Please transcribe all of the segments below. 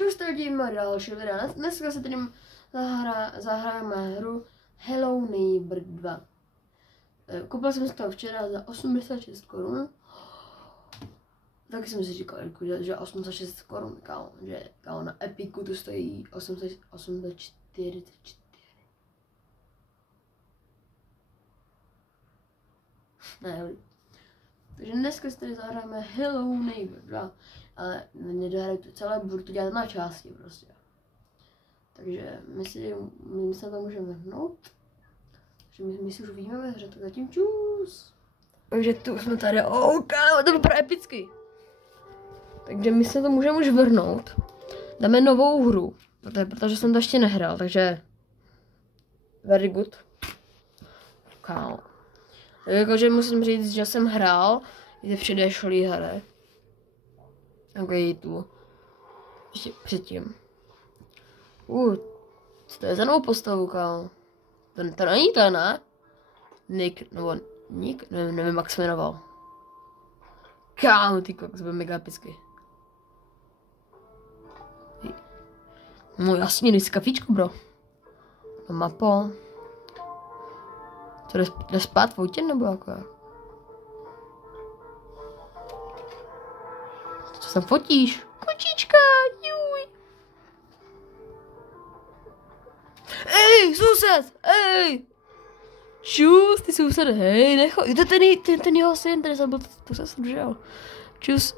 Čus tady má další videa. Dneska se tedy zahrajeme hru Hello Neighbor 2. Koupil jsem si to včera za 86 korun. Taky jsem si říkal, že 86 korun, kámo, že kámo, na Epiku to stojí 844. Ne, takže dneska si tady zahrajeme Hello Neighbor 2, ale nedohraju to celé, budu to dělat na části prostě. Takže my se to můžeme vrhnout. Takže my si už vidíme ve hře, tak zatím čus. Takže tu jsme tady, kámo, to vypadá epicky. Takže my se to můžeme už vrhnout. Dáme novou hru, protože jsem to ještě nehrál, takže very good. Kámo. Jakože musím říct, že jsem hrál i ty předešlý hry. Okay, tu. Ještě předtím. Co to je za novou postavu, kámo? To není to, ne? Nick, nevím, jak se jmenoval. Kámo, ty kokos, byl mega epický. No jasně, jsi kafičku, bro. No mapo. Co jde spát Vojtěn, nebo jako jak? Co se fotíš? Kočička, juj. Ej, soused, ej. Čus, ty soused, hej, necho. To ten jeho syn, ten zabil tu sestru, že jo? Čus,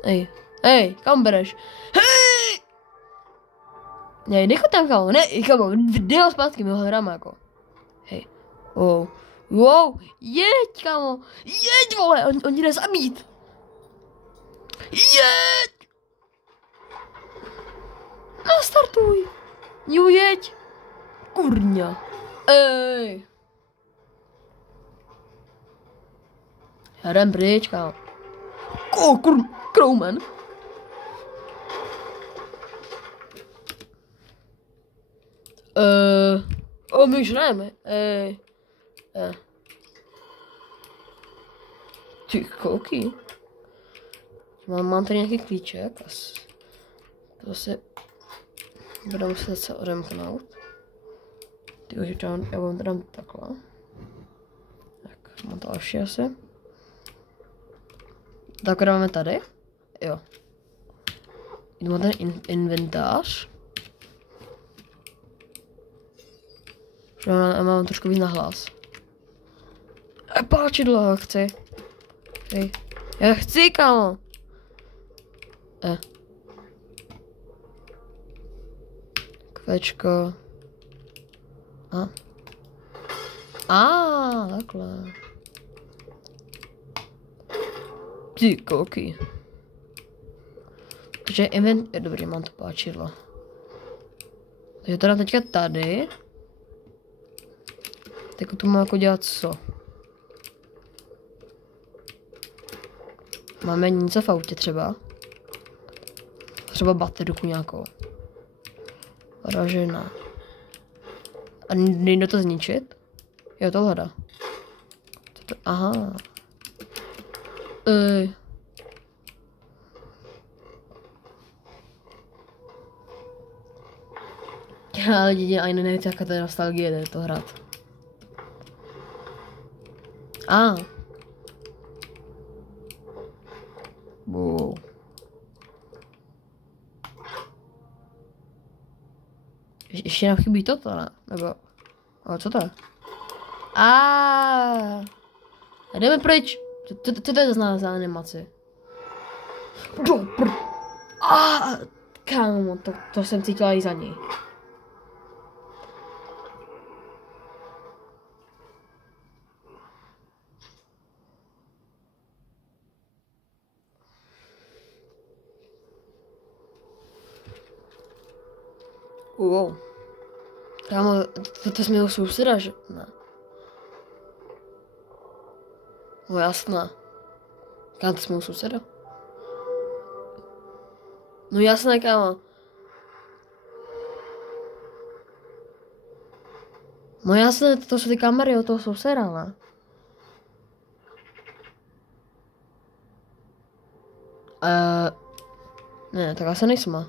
ej, kam bereš? Hej! Ne, necho tam, kámo, jde ho zpátky, my ho hráme, jako. Hej, wow, jeď, kámo, jeď, vole, on jde zabít. Jeď! Nastartuj. Jo, jeď. Kurňa. Ej. Já jdem pryč, kámo. Kroumen. My už jdeme. Ty koky. Mám tady nějaký klíček. To se budu muset se odemknout. Ty už já vám to dám takhle. Tak, mám to další asi. Tak dáme tady. Jo. Jdeme ten inventář. Já mám trošku víc na hlas. Páčidlo, chci. Hej. Já chci, kámo. Kvečko. Takhle. Ty koky. Takže dobrý, mám to páčidlo. Takže to dám teďka tady. Tak to mám jako dělat co? Máme něco v autě třeba. Třeba baterku nějakou. Ražena. A nejde to zničit? Jo, tohle dá. Aha. Já lidi ani nevíte, jaká to je nostalgie, jde to hrát. Wow. Ještě nám chybí toto, ne? Nebo... Ale co to je? Jdeme pryč. Co to je za animaci? Kámo, to jsem cítila i za něj. Wow. Kámo, to jsme jeho souseda, že? Ne. No jasná. Kámo, to jsme jeho souseda? No jasné, kámo. No jasné, to jsou ty kamery od toho souseda, ne? Ne, tak asi nejsme.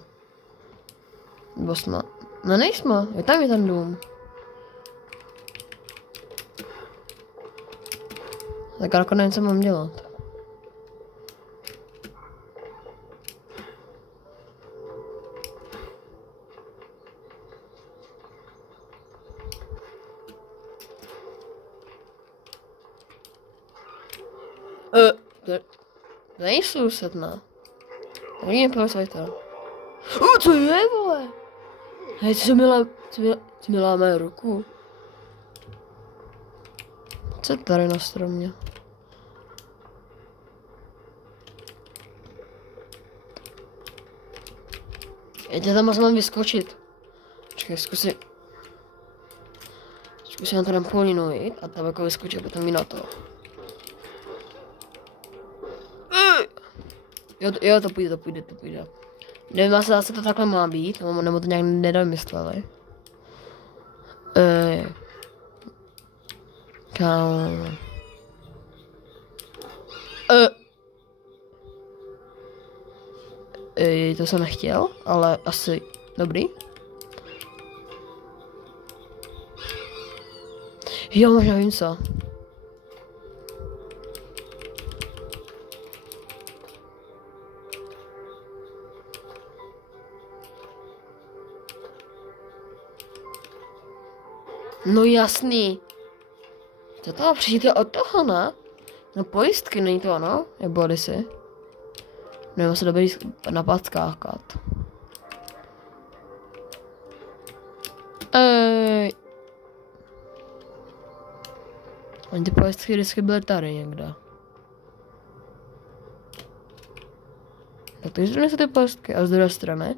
Nebo jsme? No nejsme, je ten dům. Tak jako nevím, co mám dělat. To není soused, ne? To není prosvitel. Co je, vole? Hej, co mi láme ruku? Co je tady na stromě? Já tam mám vyskočit. Počkej, zkusím na ten polinu jít a tam jako vyskočit a potom jít na to. Jo, to půjde. Nevím, jestli to takhle má být, nebo to nějak nedomysleli. Kámo. To jsem nechtěl, ale asi dobrý. Jo, možná vím co. No jasný. To přijde od toho, ne? No pojistky, není to ono? Nebo si? Nebo se dobrý napad skákat. Oni ty pojistky vždycky byly tady někde. Tak to strany jsou ty pojistky a z druhé strany.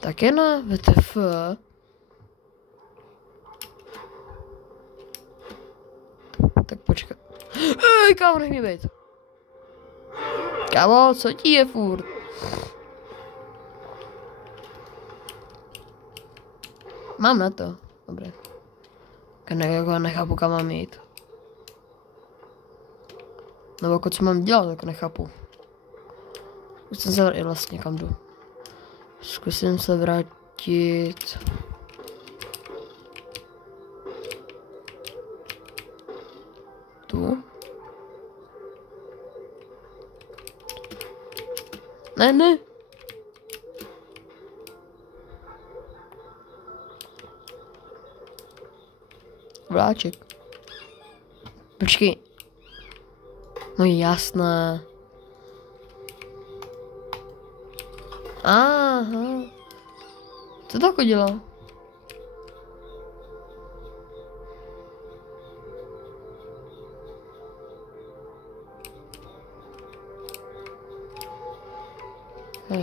Tak je na VTF. Tak počkat. Kámo, nech mě být. Kámo, co ti je furt? Mám na to. Dobré. Jako nechápu, kam mám jít. Nebo jako co mám dělat, jako nechápu. Zkusím se vrátit vlastně kam jdu. Zkusím se vrátit. Tu. Ne. Vláček. Počkej. No jasné. Aha. Co to jako dělá?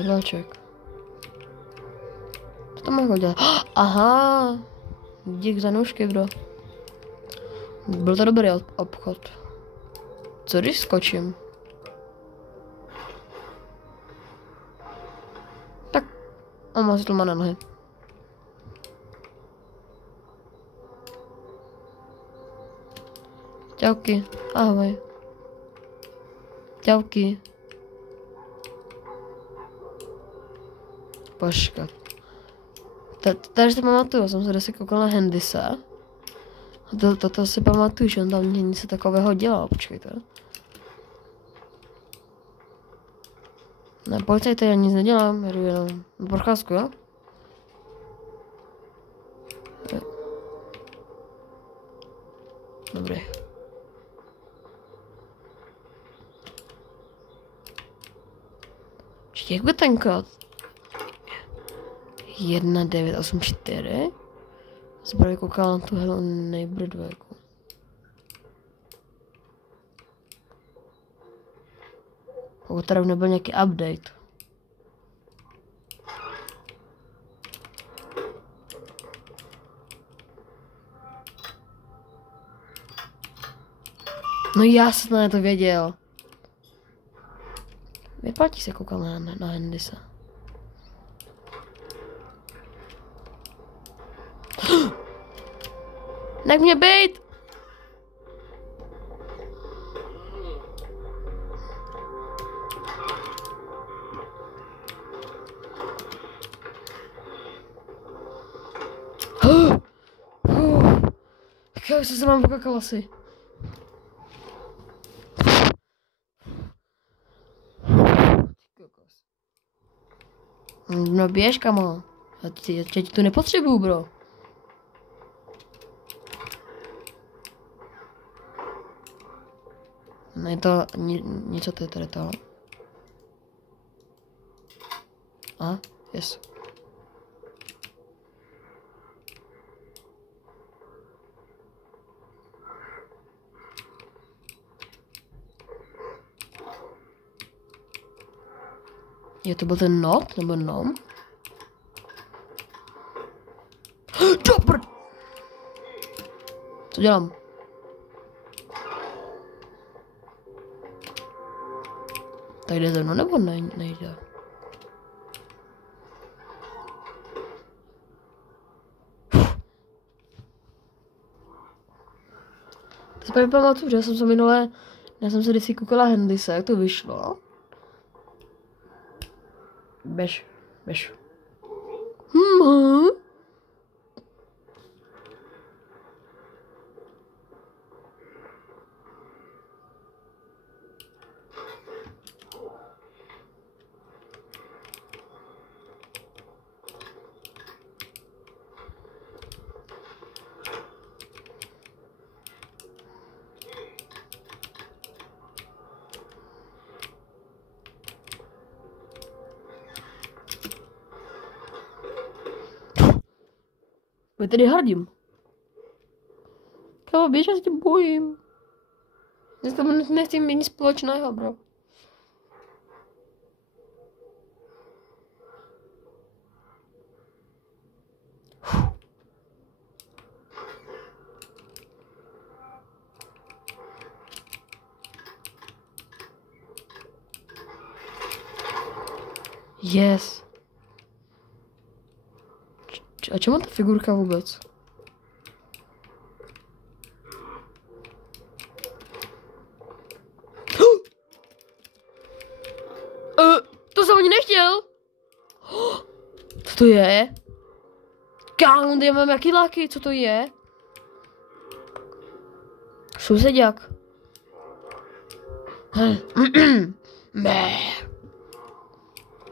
Vláček. Co to má jako dělat? Aha. Dík za nůžky, bro. Byl to dobrý obchod. Co když skočím? Tak. On má to má na nohy. Čauky. Ahoj. Čauky. Počkat. Tady si pamatuju, jsem se dosti koukal na Hendyse. To si pamatuju, že on tam něco takového dělal, počkejte. Ne, policajte, já nic nedělám, jdu jenom na procházku, jo? Dobrý. Jak by ten kód? 1984. Jsem právě koukal na tu Hello Neighbor 2. Pokud tady nebyl nějaký update. No jasné, to věděl. Vyplatí se koukat na Hendyse. Nech mě bejt! Já už se mám pokakal asi. No běž, kamo. Já tě tu nepotřebuju, bro. Ne, to něco to je tady to. A? Yes. Je to byl ten not nebo nom? Dopr! Co dělám? Tak jde ze mnou nebo nejde? To si pamatuju, že já jsem se minule, já jsem se vždycky koukala Handise, jak to vyšlo. Bež. Já tady hrdím. Kámo, běž, já se tě bojím. Já tam nechci mít nic společného, bro. Yes. A čemu ta figurka vůbec? To jsem ani nechtěl. Co to je? Kámo, tady mám jaký láky, co to je? Sousedák.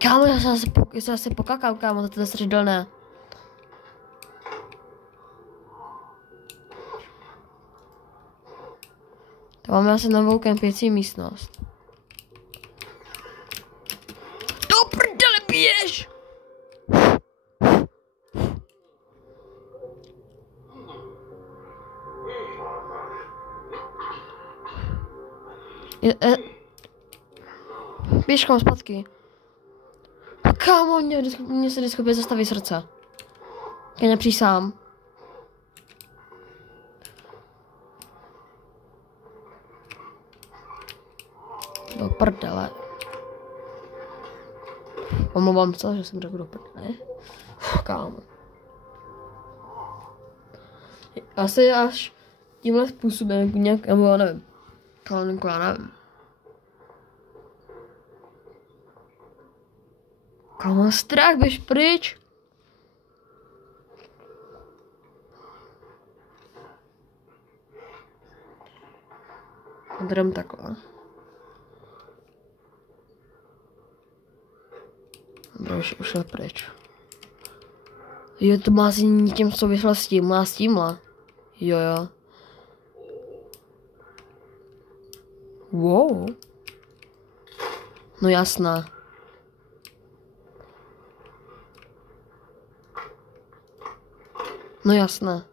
Kámo, já se zase pokakal, kámo, to je středelné. To máme asi novou kempící místnost. Do prdele, běž! Běž kam zpátky. Kámo, mě se vždycky zastaví srdce. Keď přijď sám. Do prdele. Omlouvám se, že jsem řekl do prdele. Kámo. Asi až tímhle způsobem nějak, nebo já nevím. Kalenku, já nevím. Kámo, strach, běž pryč. Jdem takhle. Dobrý, už je pryč. Jo, to má asi nikým souvislost s tím, má s tímhle. Jo. Wow. No jasná. No jasné.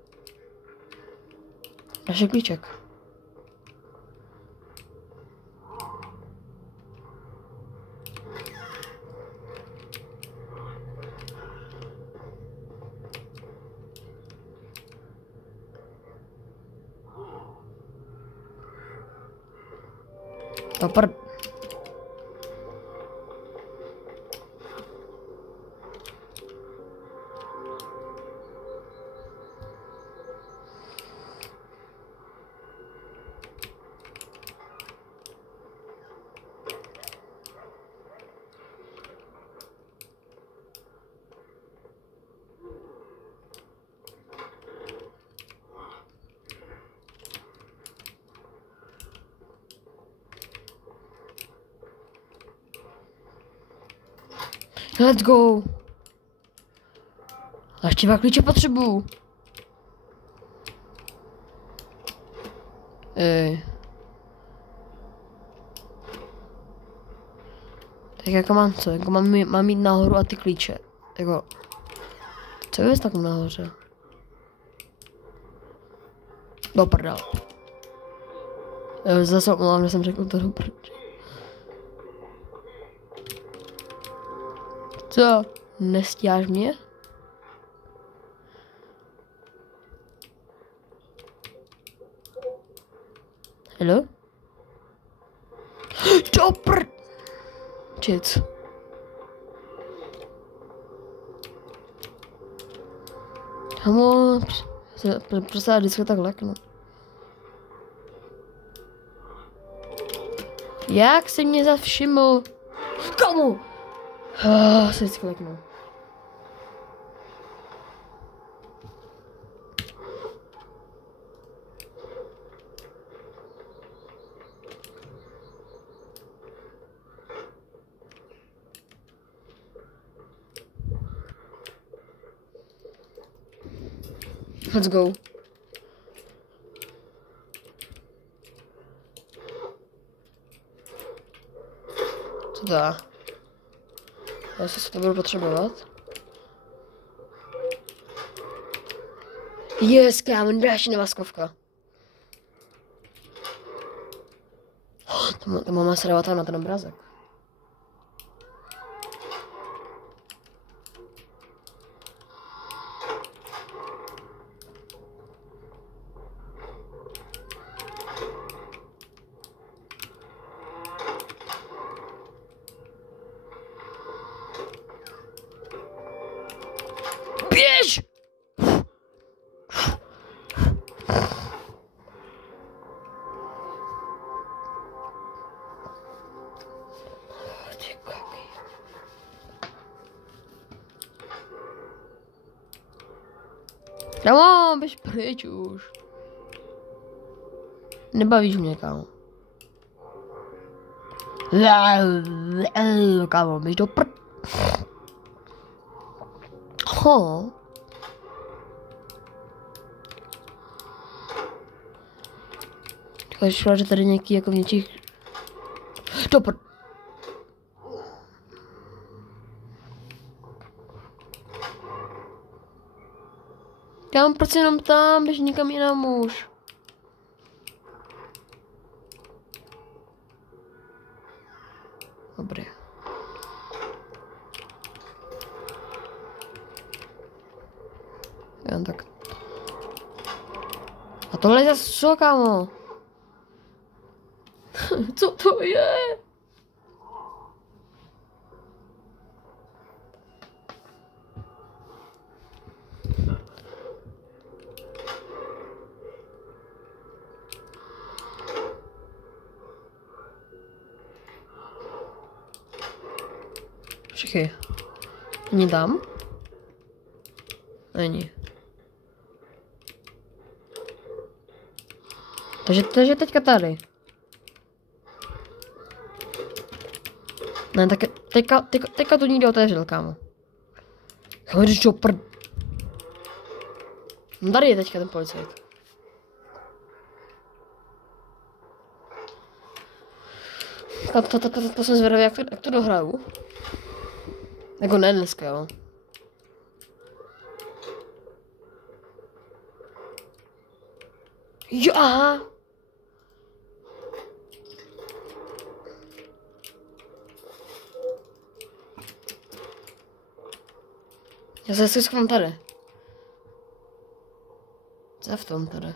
Naše klíček. Super. Let's go. A ještě 2 klíče potřebuju. Tak jako mám co? Jako mám jít nahoru a ty klíče. Jako... Co je tak nahoře? Do prdel. Zase omlouvám, že jsem řekl to do prdel. Co? Nestíháš mě? Hello? Do prd... Shit. Hamo, prostě já vždycky tak leknu. Jak jsi mě zavšiml? Komu? Se vždycky leknu. Let's go. Co dá? Já si to budu potřebovat. Yes, kámo, další nevaskovka. To máma se dávat na ten obrázek. Běž! Kámo, běž pryč už. Nebavíš mě, kámo. Kámo, běž do prd. Ho. Škoda, že tady nějaký jako v něčích... Do prd. Kámo, proč jenom tam, běž nikam jinam už. Dobrý. Já tak. A tohle je zase co, kámo? Co to je? Počkej. Není tam? Není. Takže teďka tady. Ne, tak teďka tu nikdo otevřel, kámo. Kámo, když čo prd... No tady je teďka ten policajt. To jsem zvědavý, jak to dohraju. Jako ne dneska, jo. Jo, aha. Já se schovám tady. Co je v tom tady?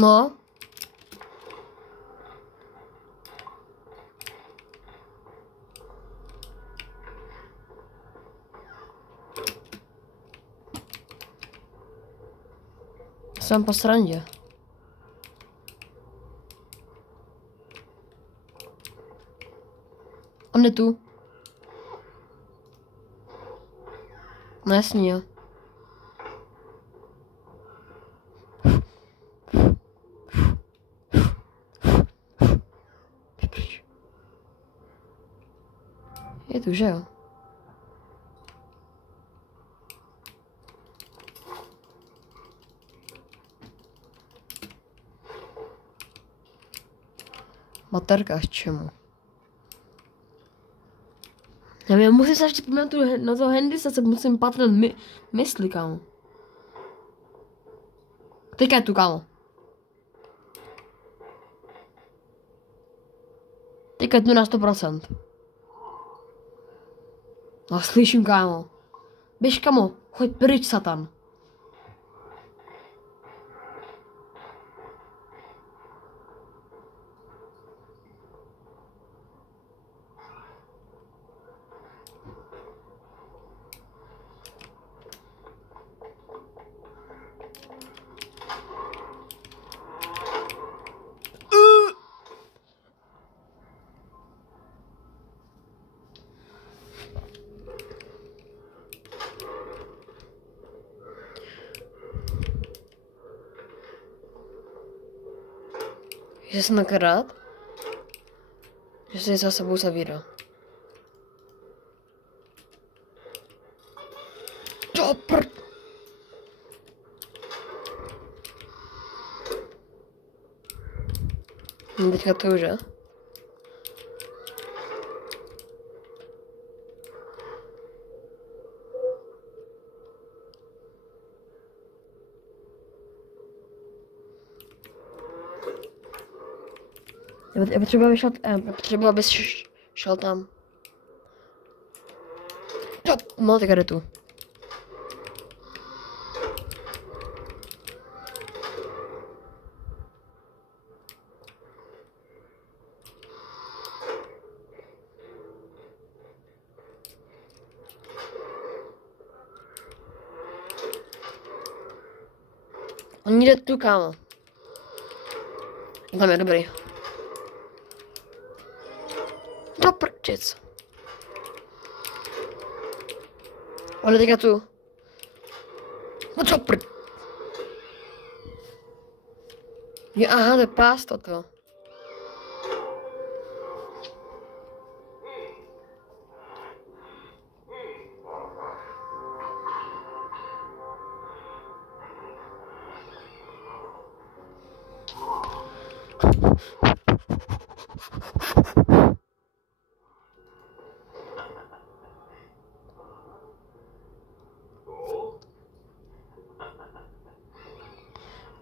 No. Jsem po srandě. On je tu. No jasně, jo. Je tu, že jo? Materka z čemu? Já musím se ještě vzpomínat na toho Hendrisa, se musím patrat mysli, kámo. Teďka je tu, kámo. Teďka je tu na 100%. No, slyším, kámo. Běž, kámo, choď pryč, satan. Že jsem nakrát, že se za sebou zavírá. Do prd. No teďka to už je. Já potřebuji, abys šel tam. Jo, mám teďka jde tu. On jde tu, kámo. Tam je dobrý. Do prčic. On je teďka tu. No co prd. Je, aha, to je pás toto.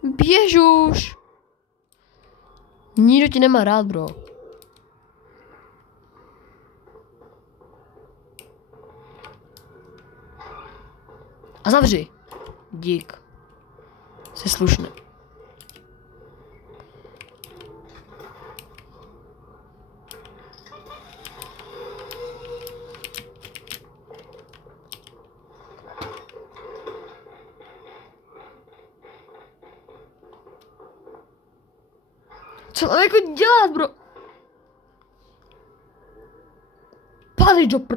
Běž už! Nikdo tě nemá rád, bro. A zavři. Dík. Jsi slušný. Co mám jako dělat, bro? Pálíš do pr...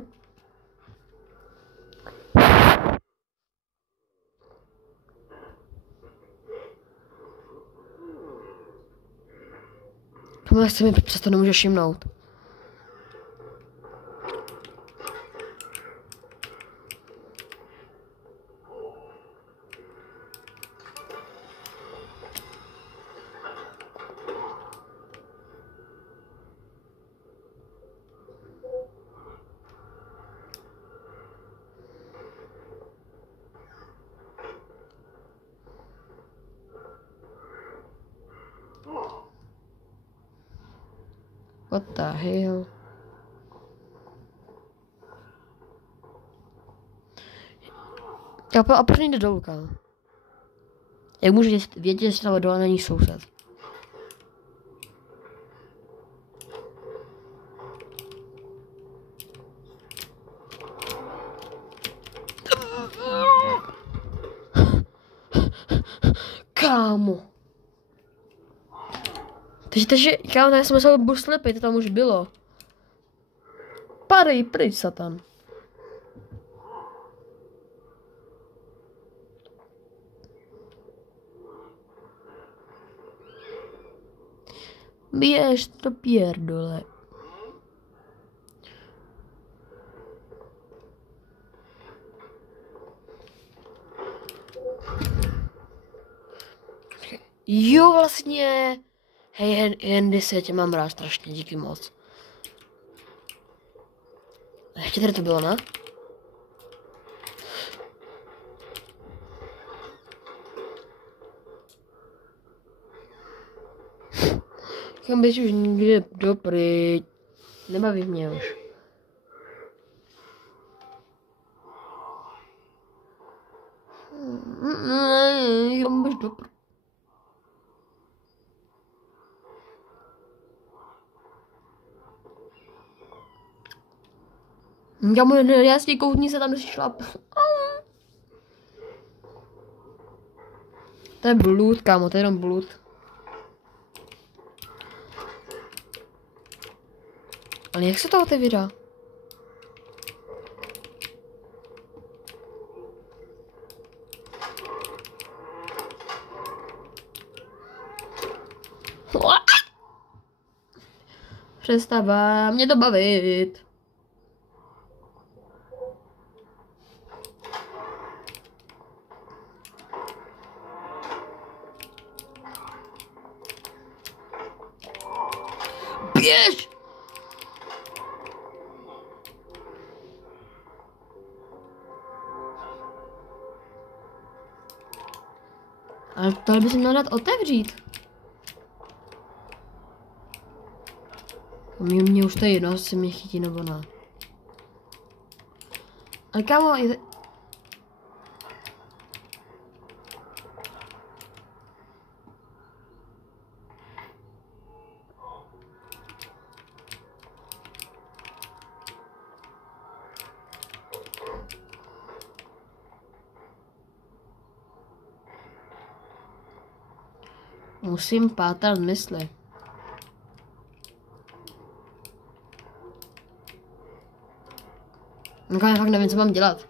Tohle se mi přesto nemůžeš všimnout. What the hell? A proč nejde dolů, kámo? Jak můžu vědět, že tam dole není soused? Kámo. Takže kámo, já jsem musel být slepý, to tam už bylo. Padej pryč, satan. Běž do pierdole. Jo, vlastně. Hej, Hendy, se tě mám rád strašně, díky moc. Ještě tady to bylo, ne? Kam běž už nikde dopryč. Nebaví mě už. Kam běž dopryč. Já s těkou dní se tam šlap. To je blud, kámo, to je jenom blud. Ale jak se to otevírá? Přestává mě to bavit. Běž! Ale tohle by se měl dát otevřít. Mě už to je jedno, jestli se mě chytí nebo ne. Ale kámo, musím pátrat mysli. Já fakt nevím, co mám dělat.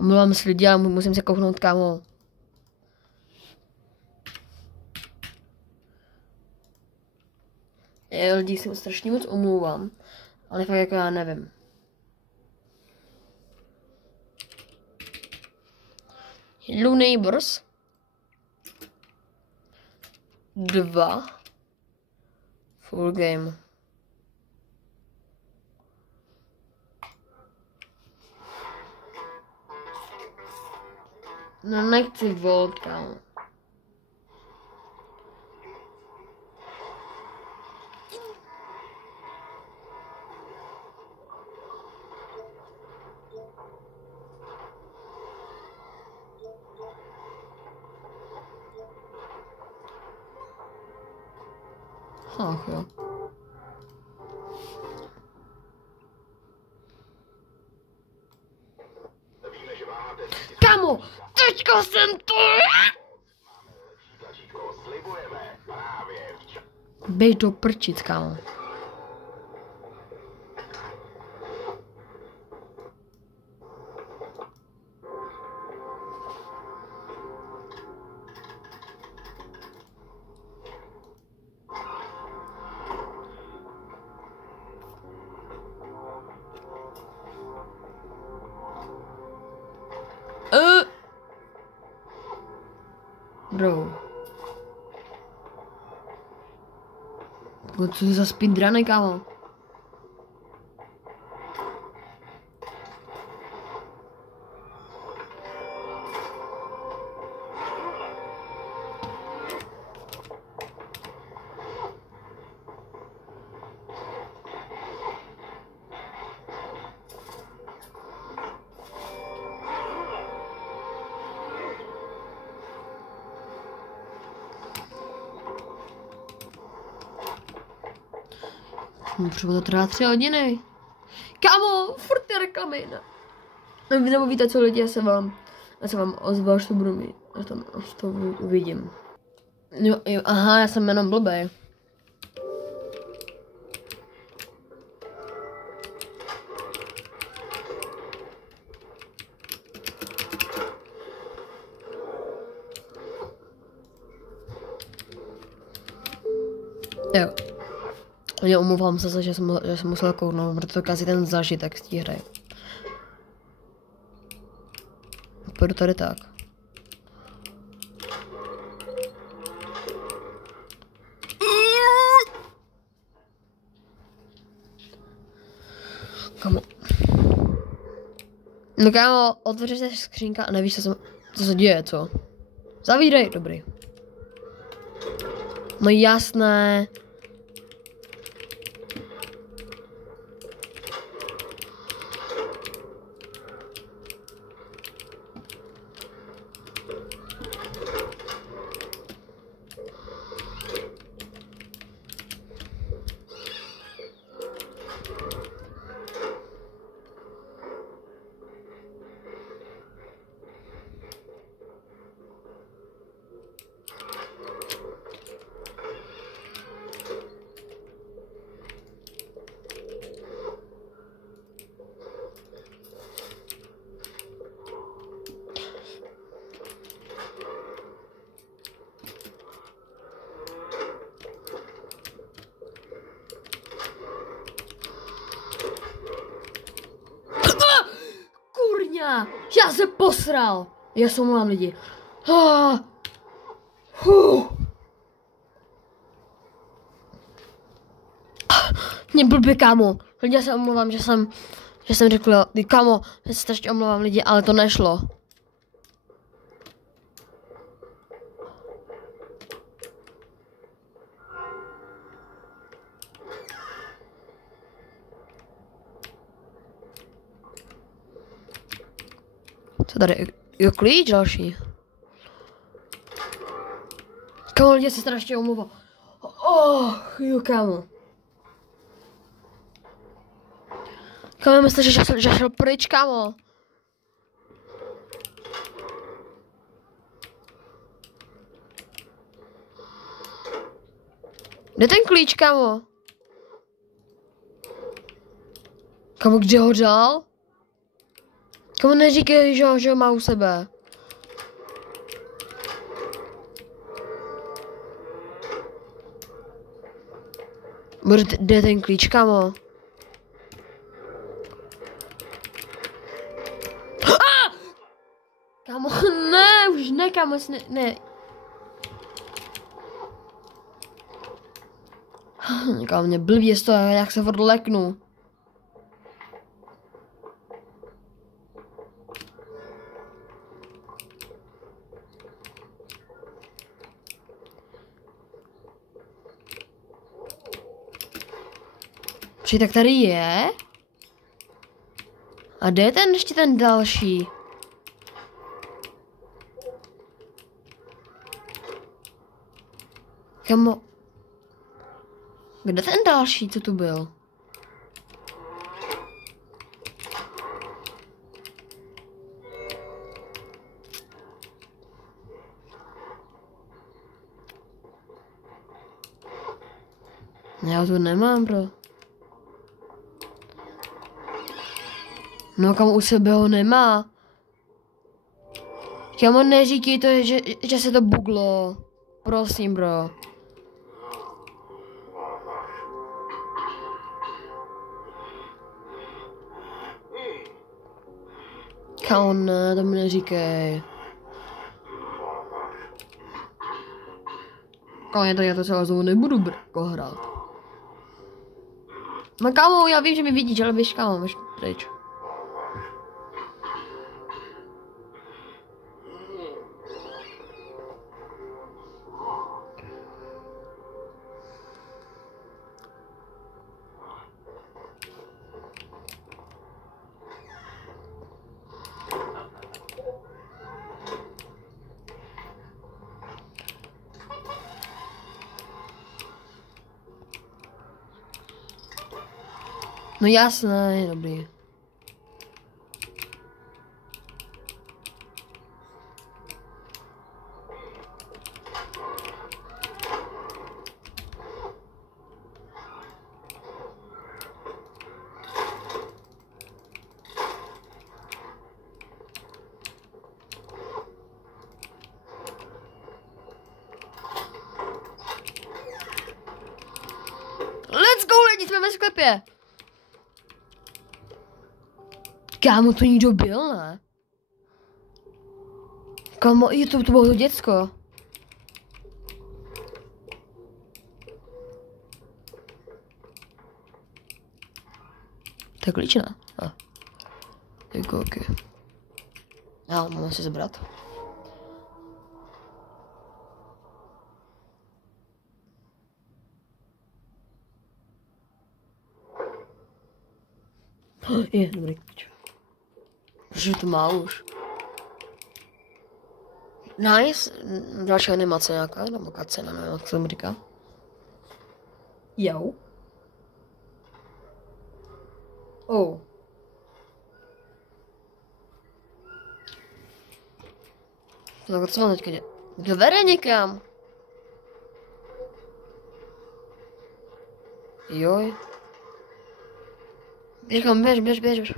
Omlouvám se lidi, ale musím se kouknout, kámo. Lidi se strašně moc omlouvám, ale fakt jako já nevím. Hello Neighbors 2 full game. No nechci volt, kámo. Ach jo. Kámo, teďka jsem to! Běž do prčic, kámo. Bro. Co je za speedruny, kámo? Třeba to trvá 3 hodiny. Kámo, furt ty reklamy. Nebo víte co lidi, já se vám ozval, až to budu mít. Až to uvidím. Jo, aha, já jsem jenom blbej. Jo. Já omlouvám se, že jsem musel kouknout, protože to kazí ten zážitek z té hry. Půjdu tady tak. No kámo, otevře se skřínka a nevíš, co se děje, co? Zavírej, dobrý. No jasné. Já se posral. Já se omlouvám lidi. Mě blbě, kámo. Lidi, já se omlouvám, že jsem řekl, kámo, já se strašně omlouvám lidi, ale to nešlo. Co tady? Jo, klíč další. Kámo, lidi se strašně omlouvám. Jo, kámo. Kámo, myslíš, že šel pryč, kámo? Kde ten klíč, kámo? Kámo, kde ho dal? Kámo, neříkej, že ho má u sebe. Kde je ten klíč, kámo? Kámo, ne, už ne, kámo, ne. Kámo, mě blbě z toho, jak se furt leknu. Či tak tady je? A kde je ještě ten další? Kamo, kde ten další, co tu byl? Já to nemám, bro. No, kam u sebe ho nemá. Kamo, neříkej to, že se to buglo. Prosím, bro. Kamo, ne, to mi neříkej. Kamo, já to celé znovu nebudu hrát. No kámo, já vím, že mi vidíš, ale běž, kámo, běž pryč. No jasné, dobrý. Let's go, lidi, jsme ve sklepě. Kámo, to někdo byl, ne? Kámo, to bylo to děcko. To je klíč, ne? Jako, okay. Já mám si zbrat. Je, dobrý. Že to má už. Nice. Další animace nějaká, nebo cutscene, nevím, jak se mu říká. Jo. Oh. Tak co mám teďka dělat? To vede někam. Joj. Běž.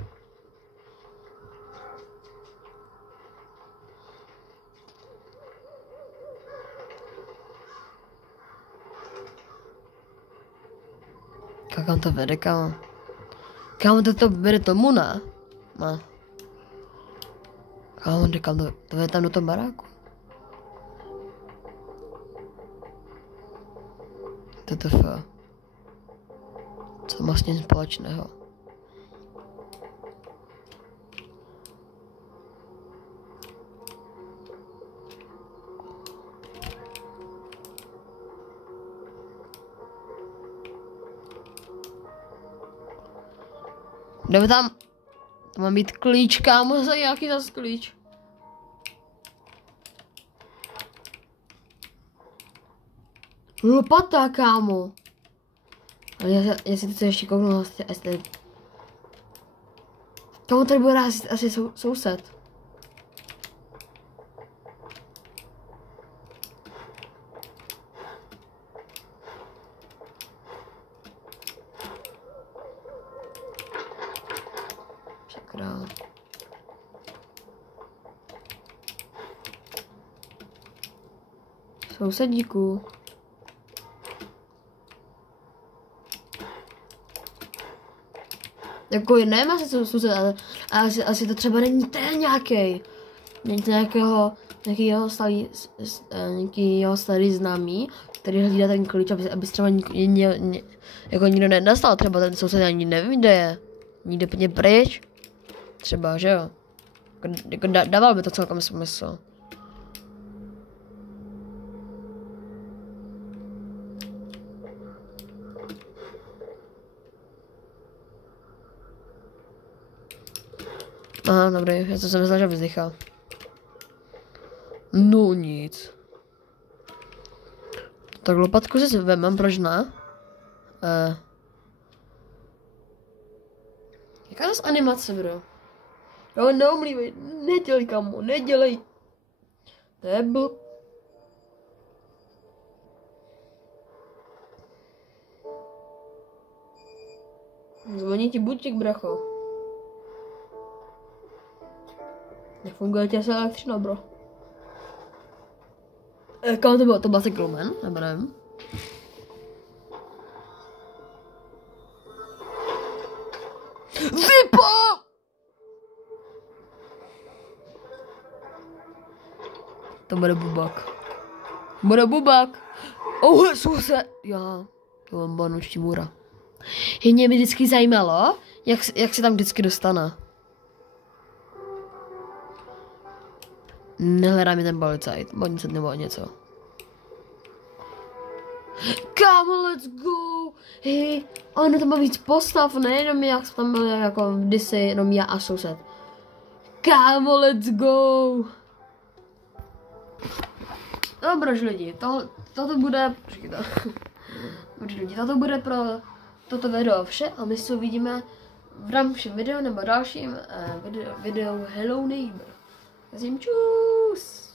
Kam to vede, kámo? Kámo, to vede tomu, ne? Ne. Kámo, říkám, to vede tam do toho baráku. TTF. Co má s tím společného? Jdeme tam. To má být klíč, kámo, za jaký zas klíč? Lopata, kámo. Ale já si to ještě kouknu, jestli... Kámo, tady bude asi soused. Sakra. Sousedíku. Jako nevím, asi co soused, ale asi to třeba není ten nějaký. Není to nějakýho starý známý, který hlídá ten klíč, aby třeba jako nikdo nedostal, třeba ten soused ani nevím, kde je. Nikde pěkně pryč. Třeba, že jo? Jako dával by to celkem smysl. Aha, dobrý, já jsem myslel, že vyzdychal. No nic. Tak lopatku si vemem, proč ne? Jaká zase animace, bro? Jo, neumlívej, nedělej, kamo, nedělej. To je Zvoní ti buďik, bracho. Nefunguje ti asi elektřina, bro. Kam to bylo? To byl asi Crewman, nebo nevím. Vypo! To bude bubák. Bude bubák. Oh, soused. Já. To mám banu štimůra. Mě by vždycky zajímalo, jak se tam vždycky dostane. Nehledá mi ten policajt, nebo něco. Kámo, let's go! Hej, ono to má víc postav, nejenom jak tam byli jako kdysi, jenom já a soused. Kámo, let's go! Dobrož lidi, toto bude, toto bude pro toto video vše a my se uvidíme v dalším videu nebo dalším videu Hello Neighbor. Čus!